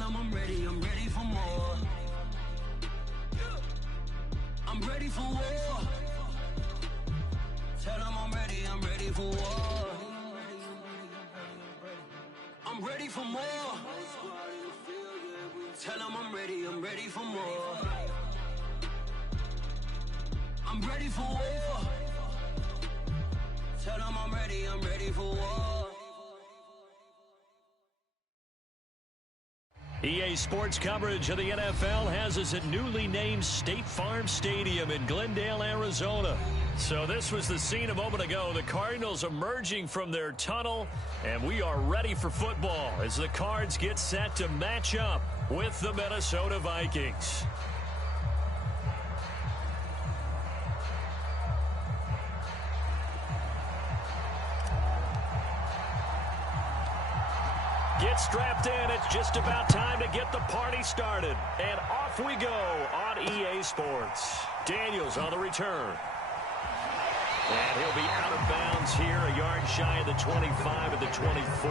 them I'm ready for more. I'm ready for war. Tell them I'm ready for war. I'm ready for more. Tell them I'm ready for more. I'm ready for war. Tell them I'm ready for war. EA Sports coverage of the NFL has us at newly named State Farm Stadium in Glendale, Arizona. So this was the scene a moment ago. The Cardinals emerging from their tunnel, and we are ready for football as the Cards get set to match up with the Minnesota Vikings. Get strapped in. It's just about time to get the party started. And off we go on EA Sports. Daniels on the return. And he'll be out of bounds here, a yard shy of the 25 of the 24.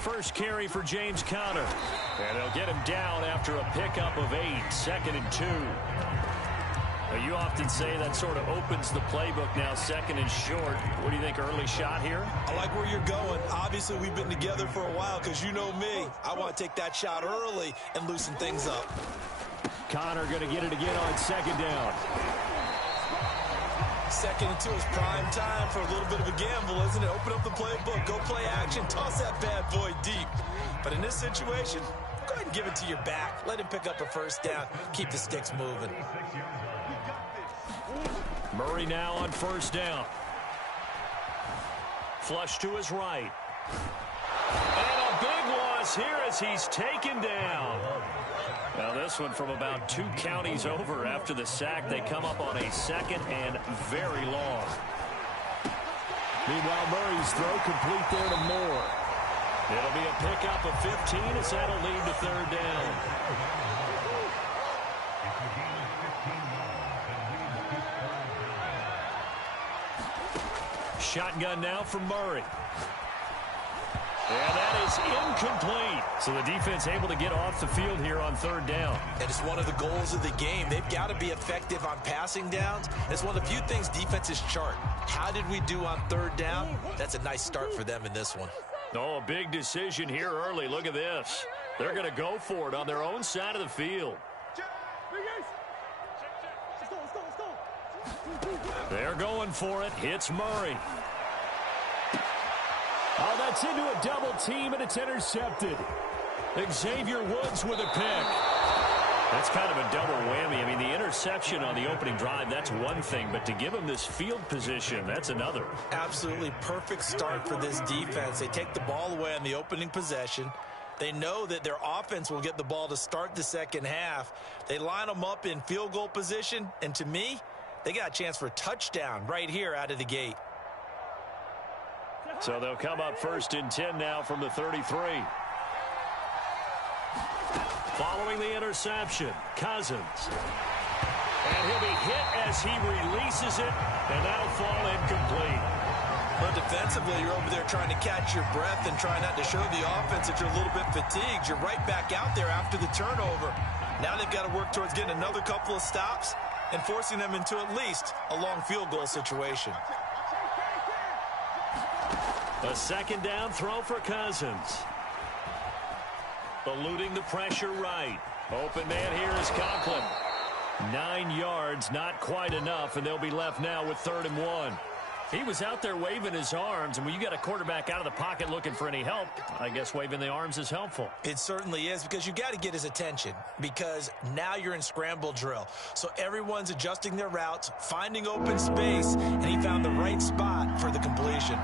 First carry for James Conner. And they'll get him down after a pickup of 8, 2nd and 2. Now, you often say that sort of opens the playbook now, 2nd and short. What do you think, early shot here? I like where you're going. Obviously, we've been together for a while because you know me. I want to take that shot early and loosen things up. Conner going to get it again on 2nd down. 2nd and 2 is prime time for a little bit of a gamble, isn't it? Open up the playbook, go play action, toss that bad boy deep. But in this situation, go ahead and give it to your back. Let him pick up a first down. Keep the sticks moving. Murray now on 1st down. Flush to his right. And a big loss here as he's taken down. Now this one from about 2 counties over after the sack. They come up on a 2nd and very long. Meanwhile, Murray's throw complete there to Moore. It'll be a pickup of 15 as that'll lead to 3rd down. Shotgun now for Murray. And that is incomplete. So the defense able to get off the field here on 3rd down. And it's one of the goals of the game. They've got to be effective on passing downs. It's one of the few things defenses chart. How did we do on 3rd down? That's a nice start for them in this one. Oh, a big decision here early. Look at this. They're going to go for it on their own side of the field. They're going for it. Hits Murray. Oh, that's into a double team, and it's intercepted. Xavier Woods with a pick. That's kind of a double whammy. I mean, the interception on the opening drive, that's one thing, but to give him this field position, that's another. Absolutely perfect start for this defense. They take the ball away on the opening possession. They know that their offense will get the ball to start the 2nd half. They line them up in field goal position, and to me, they got a chance for a touchdown right here out of the gate. So they'll come up 1st and 10 now from the 33. Following the interception, Cousins. And he'll be hit as he releases it, and that'll fall incomplete. But defensively, you're over there trying to catch your breath and trying not to show the offense that you're a little bit fatigued. You're right back out there after the turnover. Now they've got to work towards getting another couple of stops and forcing them into at least a long field goal situation. A 2nd down throw for Cousins. Eluding the pressure right. Open man here is Conklin. 9 yards, not quite enough, and they'll be left now with 3rd and 1. He was out there waving his arms, and when you got a quarterback out of the pocket looking for any help, I guess waving the arms is helpful. It certainly is, because you got to get his attention, because now you're in scramble drill. So everyone's adjusting their routes, finding open space, and he found the right spot for the completion.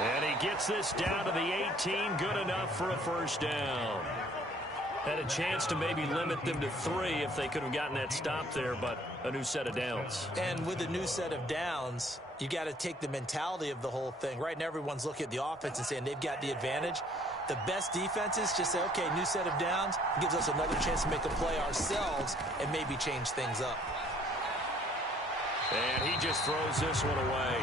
And he gets this down to the 18. Good enough for a first down. Had a chance to maybe limit them to 3 if they could have gotten that stop there, but a new set of downs. And with a new set of downs, you got to take the mentality of the whole thing. Right now, everyone's looking at the offense and saying they've got the advantage. The best defenses just say, okay, new set of downs, gives us another chance to make a play ourselves and maybe change things up. And he just throws this one away.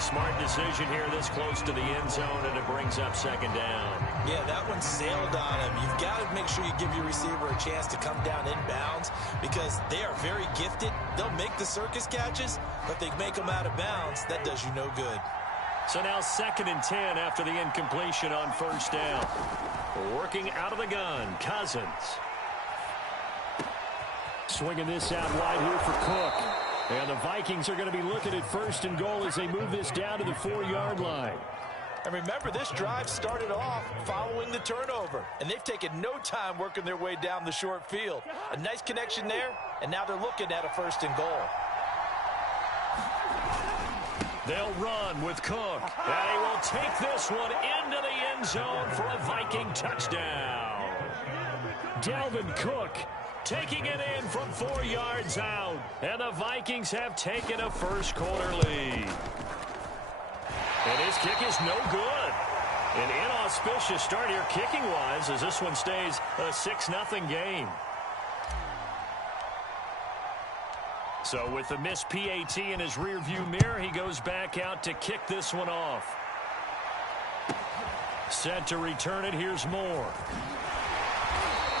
Smart decision here this close to the end zone, and it brings up second down. Yeah, that one sailed on him. You've got to make sure you give your receiver a chance to come down inbounds because they are very gifted. They'll make the circus catches, but they make them out of bounds. That does you no good. So now 2nd and 10 after the incompletion on first down. Working out of the gun, Cousins. Swinging this out wide here for Cook. And the Vikings are going to be looking at 1st and goal as they move this down to the 4-yard line. And remember, this drive started off following the turnover, and they've taken no time working their way down the short field. A nice connection there, and now they're looking at a 1st and goal. They'll run with Cook, and he will take this one into the end zone for a Viking touchdown. Dalvin Cook taking it in from 4 yards out, and the Vikings have taken a first-quarter lead. And his kick is no good. An inauspicious start here kicking-wise as this one stays a 6-0 game. So with the missed PAT in his rearview mirror, he goes back out to kick this one off. Set to return it, here's Moore.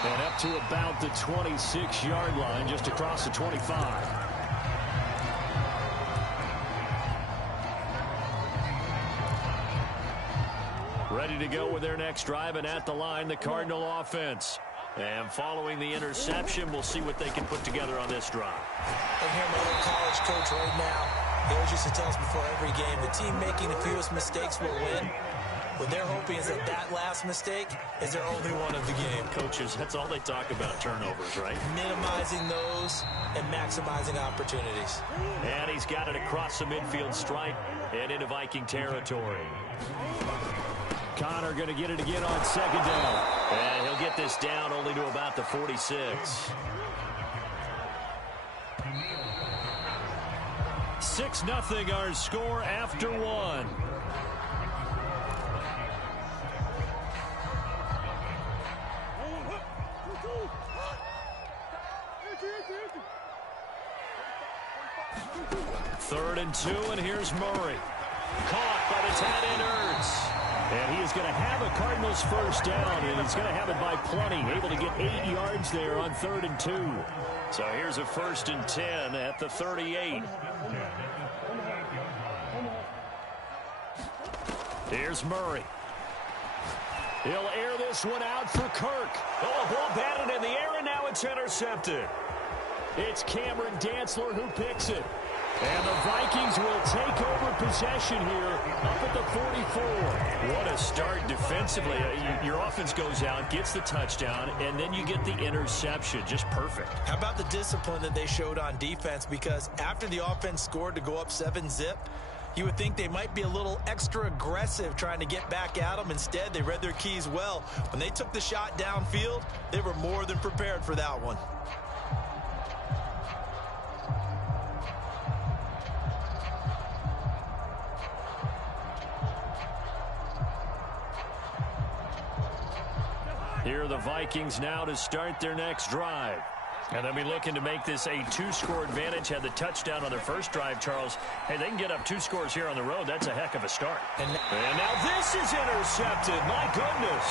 And up to about the 26-yard line, just across the 25. Ready to go with their next drive, and at the line, the Cardinal offense. And following the interception, we'll see what they can put together on this drive. I hear my old college coach right now. He always used to tell us before every game, the team making the fewest mistakes will win. What they're hoping is that that last mistake is their only one of the game. Coaches, that's all they talk about, turnovers, right? Minimizing those and maximizing opportunities. And he's got it across the midfield stripe and into Viking territory. Connor going to get it again on 2nd down. And he'll get this down only to about the 46. 6-0 our score after 1. Third and 2, and here's Murray. Caught by the tight end Ertz. And he is going to have a Cardinals first down, and he's going to have it by plenty. Able to get 8 yards there on 3rd and 2. So here's a 1st and 10 at the 38. Here's Murray. He'll air this one out for Kirk. Oh, a ball batted in the air, and now it's intercepted. It's Cameron Dantzler who picks it. And the Vikings will take over possession here up at the 44. What a start defensively. Your offense goes out, gets the touchdown, and then you get the interception. Just perfect. How about the discipline that they showed on defense? Because after the offense scored to go up 7-zip, you would think they might be a little extra aggressive trying to get back at them. Instead, they read their keys well. When they took the shot downfield, they were more than prepared for that one. Here are the Vikings now to start their next drive. And they'll be looking to make this a 2-score advantage. Had the touchdown on their first drive, Charles. Hey, they can get up 2 scores here on the road. That's a heck of a start. And now this is intercepted. My goodness.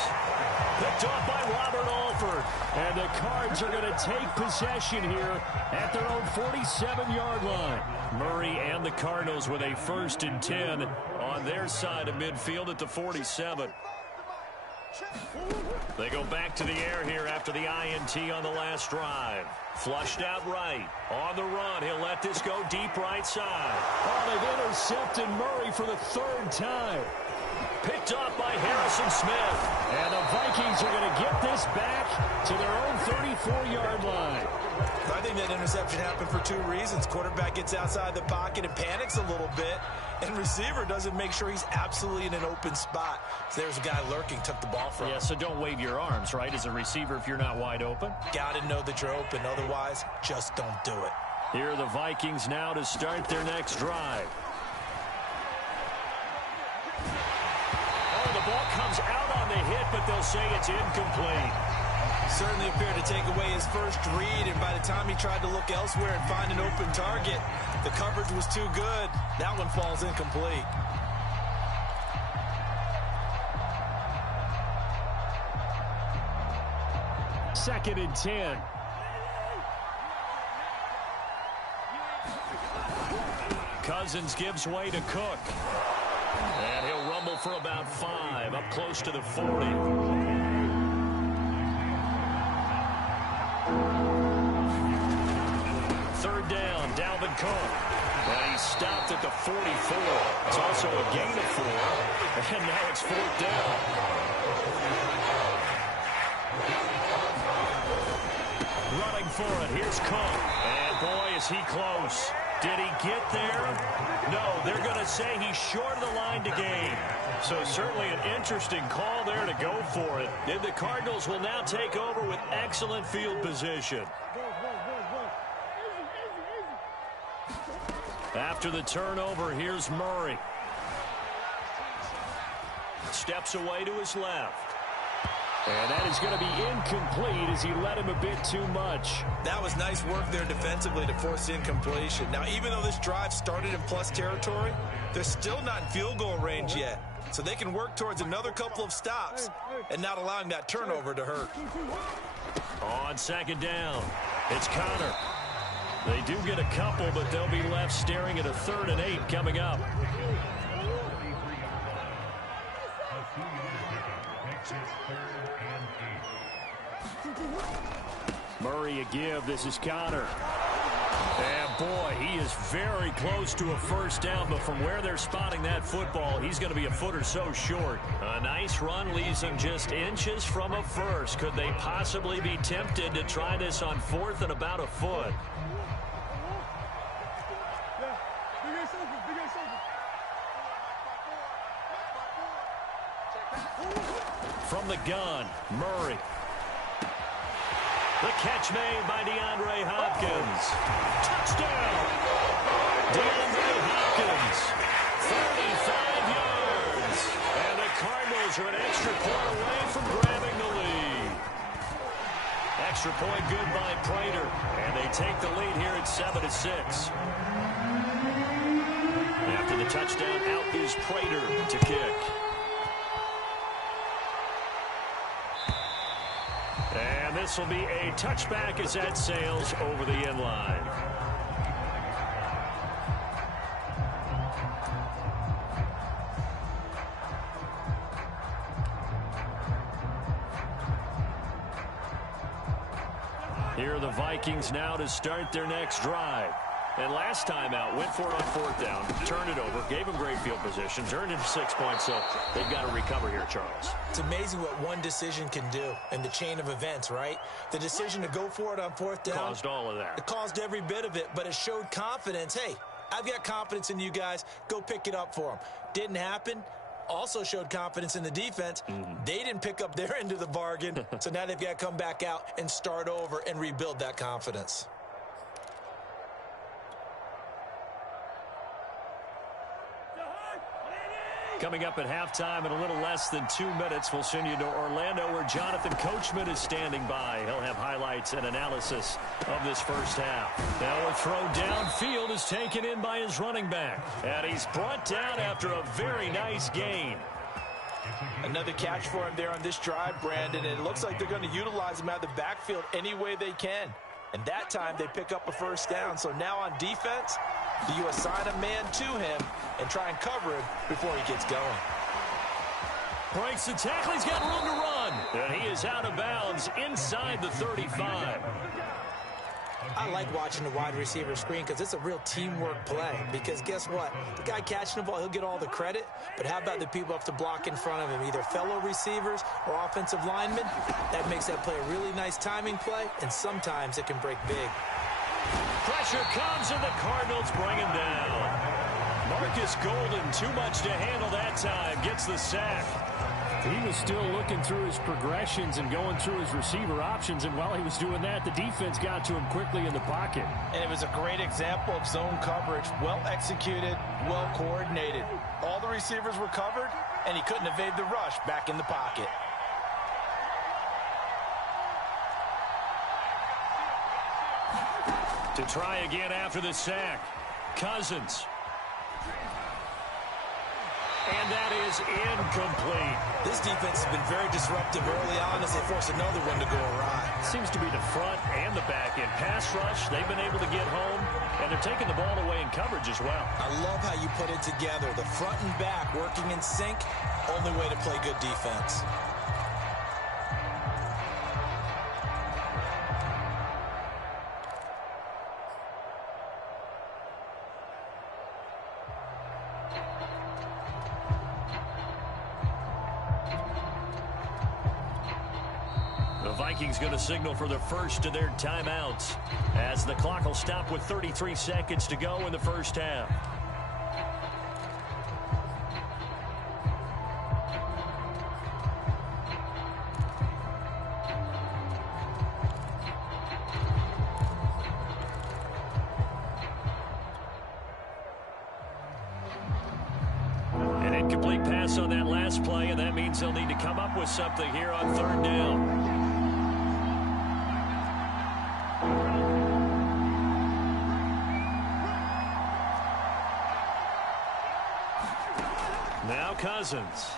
Picked off by Robert Alford. And the Cards are going to take possession here at their own 47-yard line. Murray and the Cardinals with a 1st and 10 on their side of midfield at the 47. They go back to the air here after the INT on the last drive. Flushed out right. On the run, he'll let this go deep right side. Oh, they've intercepted Murray for the 3rd time. Picked off by Harrison Smith. And the Vikings are going to get this back to their own 34-yard line. I think that interception happened for two reasons. Quarterback gets outside the pocket and panics a little bit, and receiver doesn't make sure he's absolutely in an open spot. So there's a guy lurking, took the ball from him. Yeah, so don't wave your arms, right, as a receiver if you're not wide open. Got to know that you're open. Otherwise, just don't do it. Here are the Vikings now to start their next drive. Oh, the ball comes out on the hit, but they'll say it's incomplete. Certainly appeared to take away his first read, and by the time he tried to look elsewhere and find an open target, the coverage was too good. That one falls incomplete. Second and 10. Cousins gives way to Cook. And he'll rumble for about 5, up close to the 40. Third down, Dalvin Cook. And he's stopped at the 44. It's also a gain of 4. And now it's fourth down. Running for it. Here's Cook. And boy, is he close. Did he get there? No, they're going to say he's short of the line to gain. So certainly an interesting call there to go for it. And the Cardinals will now take over with excellent field position. After the turnover, here's Murray. Steps away to his left. And that is going to be incomplete as he led him a bit too much. That was nice work there defensively to force incompletion. Now, even though this drive started in plus territory, they're still not in field goal range yet. So they can work towards another couple of stops and not allowing that turnover to hurt. On second down, it's Connor. They do get a couple, but they'll be left staring at a 3rd and 8 coming up. Murray a give. This is Connor. And boy, he is very close to a first down, but from where they're spotting that football, he's going to be a foot or so short. A nice run leaves him just inches from a first. Could they possibly be tempted to try this on 4th and about a foot? From the gun, Murray. The catch made by DeAndre Hopkins. Touchdown! DeAndre Hopkins, 35 yards. And the Cardinals are an extra point away from grabbing the lead. Extra point good by Prater. And they take the lead here at 7-6. After the touchdown, out is Prater to kick. And this will be a touchback as that sails over the end line. Here are the Vikings now to start their next drive. And last time out, went for it on 4th down, turned it over, gave them great field position, turned into 6 points, so they've got to recover here, Charles. It's amazing what one decision can do in the chain of events, right? The decision to go for it on 4th down. Caused all of that. It caused every bit of it, but it showed confidence. Hey, I've got confidence in you guys. Go pick it up for them. Didn't happen. Also showed confidence in the defense. They didn't pick up their end of the bargain, so now they've got to come back out and start over and rebuild that confidence. Coming up at halftime in a little less than 2 minutes, we'll send you to Orlando where Jonathan Coachman is standing by. He'll have highlights and analysis of this first half. Now a throw downfield is taken in by his running back. And he's brought down after a very nice gain. Another catch for him there on this drive, Brandon. And it looks like they're going to utilize him out of the backfield any way they can. And that time they pick up a first down. So now on defense, do you assign a man to him and try and cover him before he gets going? Breaks the tackle. He's got room to run. And he is out of bounds inside the 35. I like watching the wide receiver screen because it's a real teamwork play. Because guess what? The guy catching the ball, he'll get all the credit. But how about the people up to block in front of him, either fellow receivers or offensive linemen? That makes that play a really nice timing play, and sometimes it can break big. Pressure comes, and the Cardinals bring him down. Marcus Golden, too much to handle that time, gets the sack. He was still looking through his progressions and going through his receiver options, and while he was doing that, the defense got to him quickly in the pocket. And it was a great example of zone coverage, well executed, well coordinated. All the receivers were covered, and he couldn't evade the rush back in the pocket. To try again after the sack, Cousins. And that is incomplete. This defense has been very disruptive early on as they force another one to go awry. Seems to be the front and the back end. Pass rush, they've been able to get home, and they're taking the ball away in coverage as well. I love how you put it together. The front and back working in sync, only way to play good defense. Vikings going to signal for the first of their timeouts as the clock will stop with 33 seconds to go in the first half. An incomplete pass on that last play, and that means they'll need to come up with something here on third down. Now Cousins.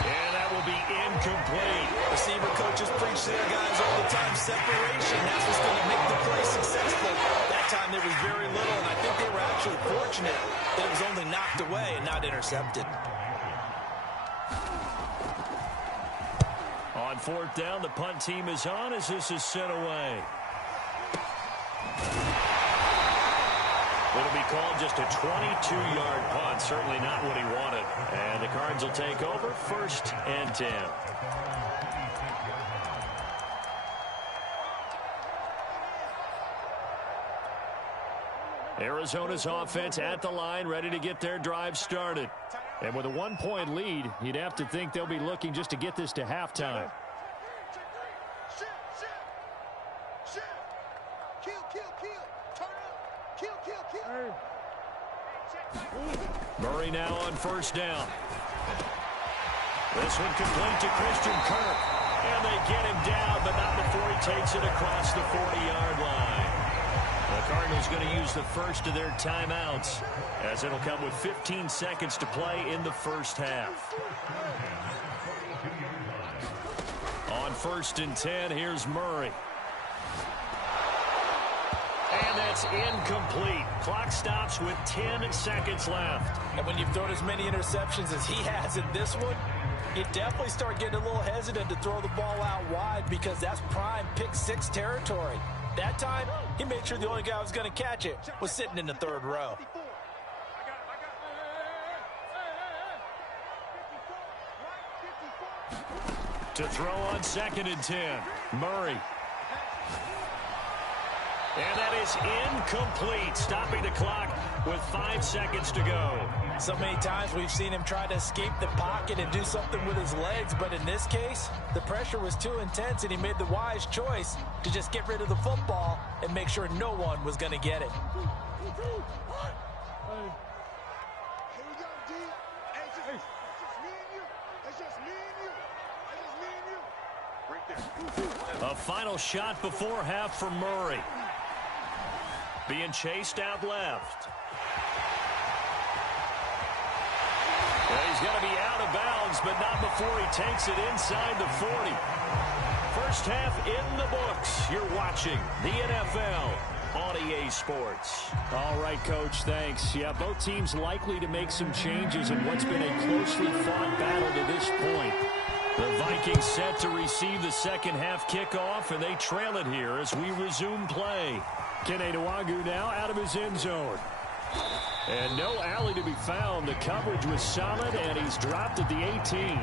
And that will be incomplete. Receiver coaches preach to their guys all the time. Separation, that's what's going to make the play successful. That time there was very little, and I think they were actually fortunate that it was only knocked away and not intercepted. On fourth down, the punt team is on as this is sent away. It'll be called just a 22-yard punt. Certainly not what he wanted. And the Cards will take over, 1st and 10. Arizona's offense at the line, ready to get their drive started. And with a 1-point lead, you'd have to think they'll be looking just to get this to halftime. Murray now on first down. This one complete to Christian Kirk. And they get him down, but not before he takes it across the 40-yard line. The Cardinals going to use the first of their timeouts, as it'll come with 15 seconds to play in the first half. On 1st and 10, here's Murray. And that's incomplete. Clock stops with 10 seconds left. And when you've thrown as many interceptions as he has in this one, you definitely start getting a little hesitant to throw the ball out wide because that's prime pick 6 territory. That time, he made sure the only guy who was going to catch it was sitting in the third row. To throw on 2nd and 10, Murray. And that is incomplete, stopping the clock with 5 seconds to go. So many times we've seen him try to escape the pocket and do something with his legs, but in this case, the pressure was too intense and he made the wise choice to just get rid of the football and make sure no one was going to get it. A final shot before half for Murray. Being chased out left. Well, he's going to be out of bounds, but not before he takes it inside the 40. First half in the books. You're watching the NFL on EA Sports. All right, Coach, thanks. Yeah, both teams likely to make some changes in what's been a closely fought battle to this point. The Vikings set to receive the second half kickoff, and they trail it here as we resume play. Kene Nwangwu now out of his end zone. And no alley to be found. The coverage was solid, and he's dropped at the 18.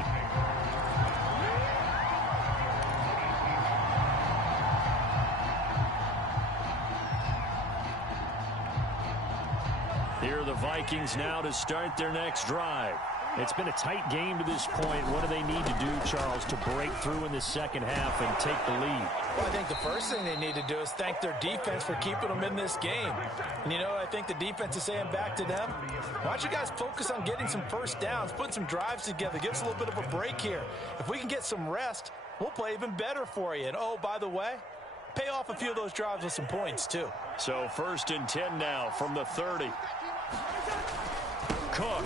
Here are the Vikings now to start their next drive. It's been a tight game to this point. What do they need to do, Charles, to break through in the second half and take the lead? Well, I think the first thing they need to do is thank their defense for keeping them in this game. And, I think the defense is saying back to them, why don't you guys focus on getting some first downs, putting some drives together, give us a little bit of a break here. If we can get some rest, we'll play even better for you. And, oh, by the way, pay off a few of those drives with some points, too. So 1st and 10 now from the 30. Cook.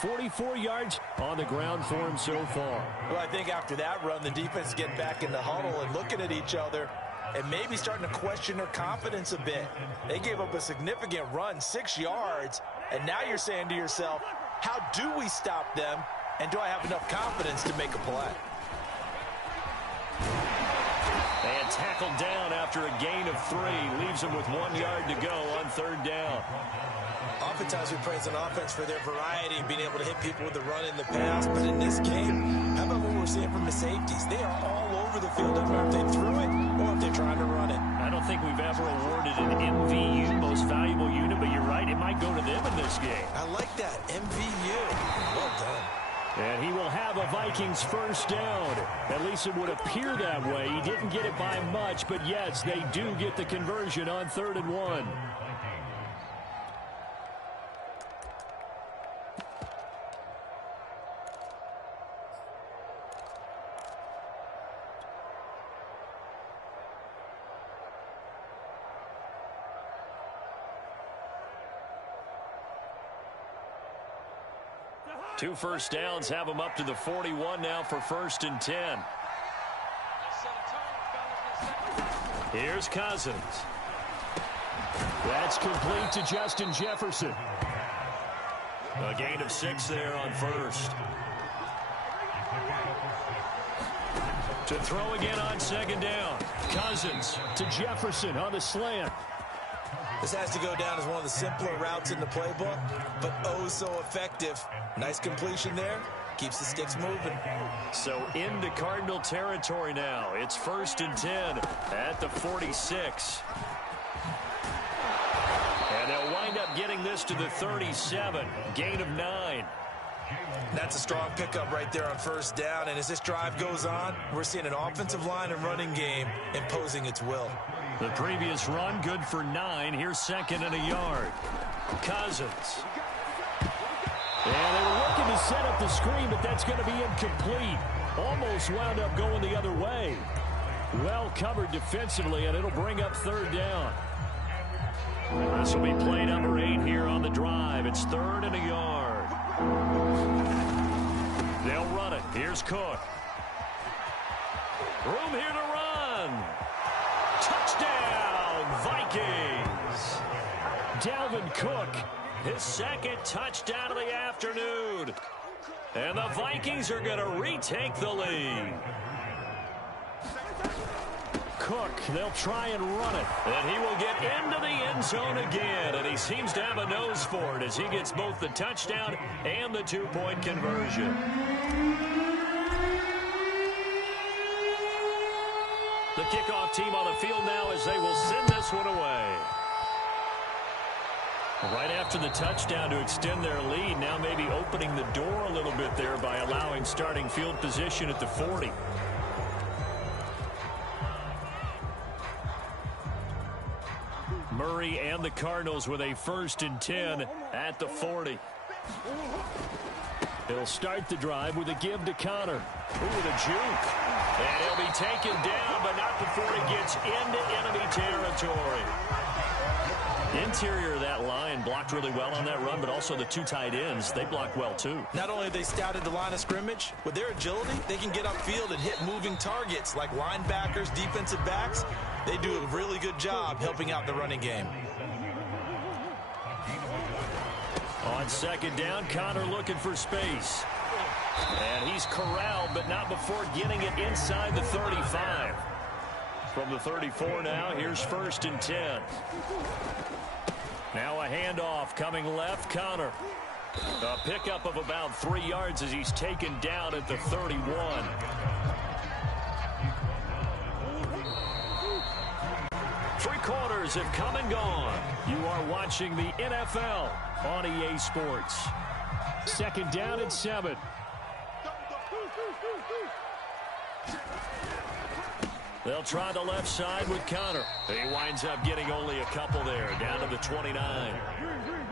44 yards on the ground for him so far. Well, I think after that run, the defense is getting back in the huddle and looking at each other and maybe starting to question their confidence a bit. They gave up a significant run, 6 yards, and now you're saying to yourself, how do we stop them, and do I have enough confidence to make a play? And tackled down after a gain of 3. Leaves him with 1 yard to go on 3rd down. Oftentimes we praise an offense for their variety and being able to hit people with the run in the pass. But in this game, how about what we're seeing from the safeties? They are all over the field. Doesn't matter if they threw it or if they're trying to run it. I don't think we've ever awarded an MVU, most valuable unit, but you're right, it might go to them in this game. I like that, MVU. Well done. And he will have a Vikings first down. At least it would appear that way. He didn't get it by much, but yes, they do get the conversion on 3rd and 1. Two first downs have him up to the 41 now for 1st and 10. Here's Cousins. That's complete to Justin Jefferson. A gain of 6 there on 1st. To throw again on 2nd down. Cousins to Jefferson on the slant. This has to go down as one of the simpler routes in the playbook, but oh so effective. Nice completion there. Keeps the sticks moving. So into Cardinal territory now. It's 1st and 10 at the 46. And they'll wind up getting this to the 37. Gain of 9. That's a strong pickup right there on 1st down. And as this drive goes on, we're seeing an offensive line and running game imposing its will. The previous run good for 9. Here's 2nd and a yard. Cousins. And they were looking to set up the screen, but that's going to be incomplete. Almost wound up going the other way. Well covered defensively, and it'll bring up 3rd down. This will be play number 8 here on the drive. It's 3rd and a yard. They'll run it. Here's Cook. Room here to run. Touchdown, Vikings. Dalvin Cook, his 2nd touchdown of the afternoon. And the Vikings are going to retake the lead. Cook, they'll try and run it. And he will get into the end zone again. And he seems to have a nose for it as he gets both the touchdown and the 2-point conversion. The kickoff team on the field now as they will send this one away. Right after the touchdown to extend their lead, now maybe opening the door a little bit there by allowing starting field position at the 40. Murray and the Cardinals with a 1st and 10 at the 40. They'll start the drive with a give to Connor. Ooh, the juke. And he'll be taken down, but not before he gets into enemy territory. Interior of that line blocked really well on that run, but also the 2 tight ends, they blocked well too. Not only have they scouted the line of scrimmage, with their agility, they can get upfield and hit moving targets like linebackers, defensive backs. They do a really good job helping out the running game. On 2nd down, Connor looking for space. And he's corralled, but not before getting it inside the 35. From the 34 now, here's 1st and 10. Now a handoff coming left, Connor. A pickup of about 3 yards as he's taken down at the 31. Three quarters have come and gone. You are watching the NFL on EA Sports. 2nd down and 7. They'll try the left side with Connor. He winds up getting only a couple there, down to the 29.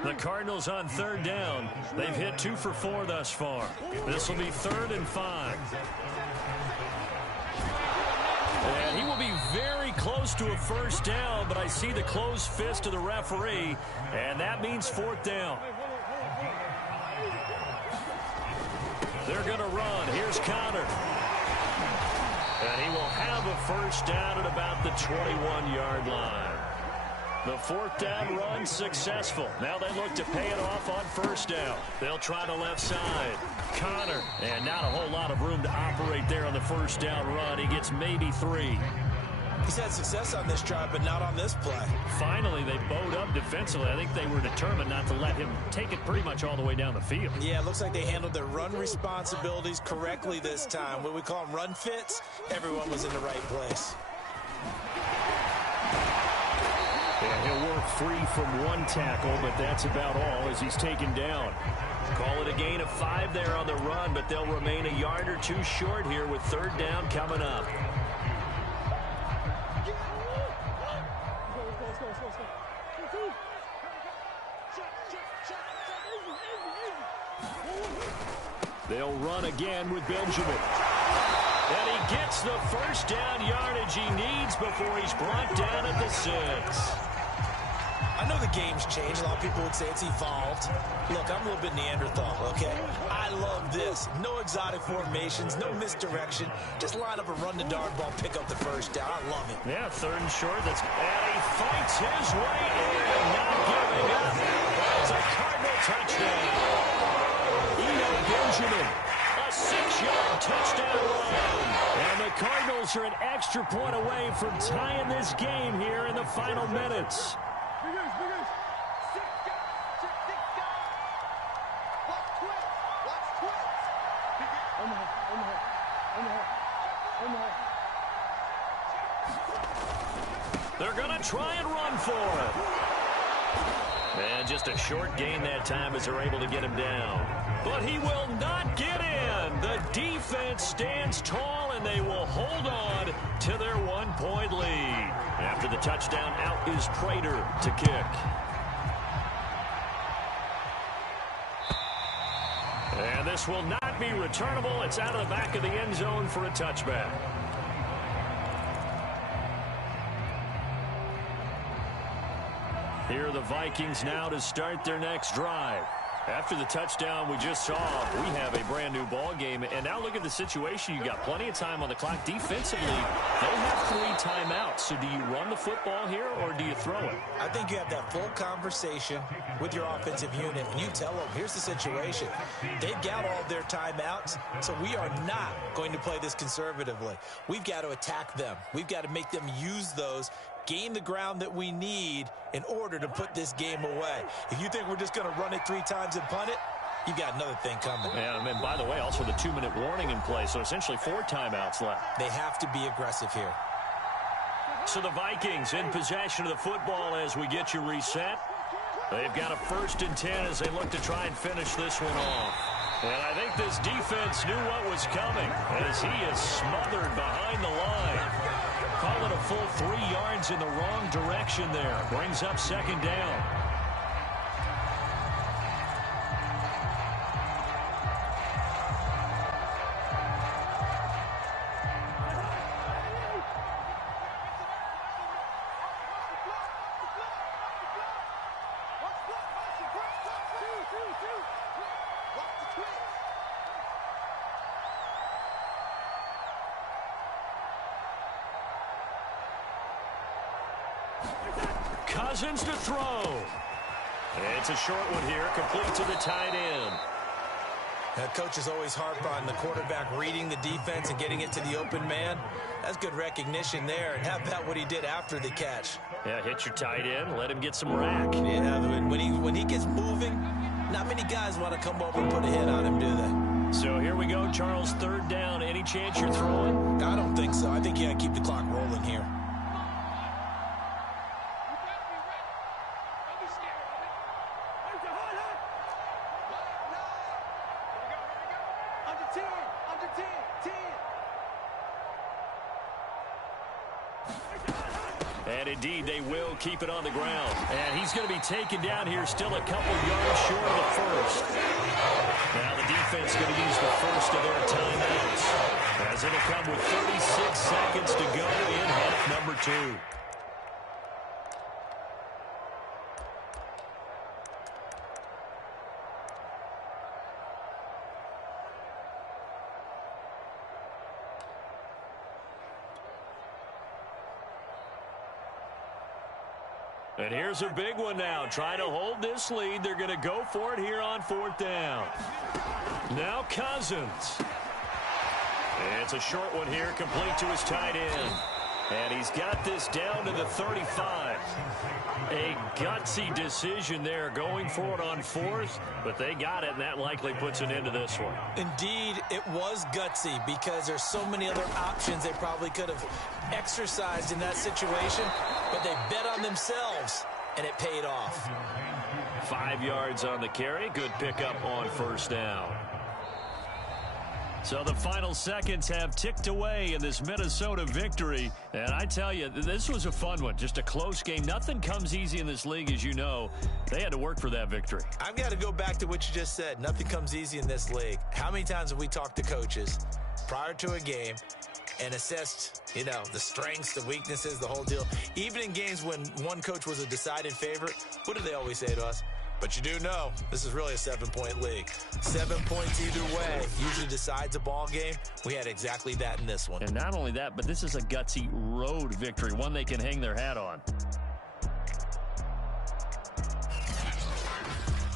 The Cardinals on 3rd down. They've hit 2 for 4 thus far. This will be 3rd and 5. And he will be very close to a 1st down, but I see the closed fist of the referee, and that means 4th down. They're going to run. Here's Connor. And he will have a 1st down at about the 21-yard line. The 4th down run successful. Now they look to pay it off on 1st down. They'll try the left side. Connor. And not a whole lot of room to operate there on the 1st down run. He gets maybe 3. He's had success on this drive, but not on this play. Finally, they bowed up defensively. I think they were determined not to let him take it pretty much all the way down the field. Yeah, it looks like they handled their run responsibilities correctly this time. What we call them run fits, everyone was in the right place. And he'll work free from 1 tackle, but that's about all as he's taken down. Call it a gain of 5 there on the run, but they'll remain a yard or 2 short here with 3rd down coming up. They'll run again with Benjamin. And he gets the 1st down yardage he needs before he's brought down at the 6. I know the game's changed. A lot of people would say it's evolved. Look, I'm a little bit Neanderthal, okay? I love this. No exotic formations, no misdirection. Just line up a run-to-dart ball, pick up the 1st down. I love it. Yeah, 3rd and short. And he fights his way in, not giving up. It's a Cardinal touchdown. Benjamin. A 6-yard touchdown run. And the Cardinals are an extra point away from tying this game here in the final minutes. They're going to try and run for it. And just a short gain that time as they're able to get him down. But he will not get in. The defense stands tall, and they will hold on to their 1-point lead. After the touchdown, out is Prater to kick. And this will not be returnable. It's out of the back of the end zone for a touchback. Here are the Vikings now to start their next drive. After the touchdown we just saw, we have a brand new ball game. And now look at the situation. You got plenty of time on the clock. Defensively, they have 3 timeouts. So do you run the football here or do you throw it? I think you have that full conversation with your offensive unit. And you tell them, here's the situation. They've got all their timeouts, so we are not going to play this conservatively. We've got to attack them. We've got to make them use those, gain the ground that we need in order to put this game away. If you think we're just going to run it 3 times and punt it, you got another thing coming. Yeah, and by the way, also the 2-minute warning in play, so essentially 4 timeouts left. They have to be aggressive here. So the Vikings in possession of the football as we get you reset. They've got a 1st and 10 as they look to try and finish this one off. And I think this defense knew what was coming as he is smothered behind the line. Call it a full 3 yards in the wrong direction there. Brings up 2nd down. Cousins to throw. It's a short one here, complete to the tight end. Coaches always harp on the quarterback reading the defense and getting it to the open man. That's good recognition there. And how about what he did after the catch? Yeah, hit your tight end, let him get some rack. Yeah, when he gets moving, not many guys want to come over and put a hit on him, do they? So here we go, Charles, third down. Any chance you're throwing? I don't think so. I think you got to keep the clock rolling here. And indeed, they will keep it on the ground. And he's going to be taken down here, still a couple yards short of the first. Now the defense going to use the first of their timeouts, as it'll come with 36 seconds to go in half number 2. And here's a big one now. Trying to hold this lead. They're going to go for it here on fourth down. Now Cousins. It's a short one here, complete to his tight end. And he's got this down to the 35. A gutsy decision there, going for it on fourth, but they got it, and that likely puts an end to this one. Indeed, it was gutsy because there's so many other options they probably could have exercised in that situation, but they bet on themselves, and it paid off. 5 yards on the carry. Good pickup on first down. So the final seconds have ticked away in this Minnesota victory. And I tell you, this was a fun one. Just a close game. Nothing comes easy in this league, as you know. They had to work for that victory. I've got to go back to what you just said. Nothing comes easy in this league. How many times have we talked to coaches prior to a game and assessed, the strengths, the weaknesses, the whole deal? Even in games when one coach was a decided favorite, what do they always say to us? But you do know this is really a 7-point league. 7 points either way usually decides a ball game. We had exactly that in this one. And not only that, but this is a gutsy road victory, one they can hang their hat on.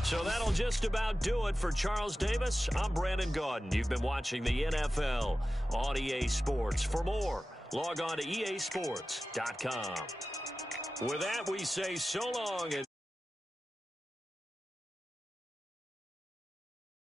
So that'll just about do it for Charles Davis. I'm Brandon Gaudin. You've been watching the NFL on EA Sports. For more, log on to easports.com. With that, we say so long.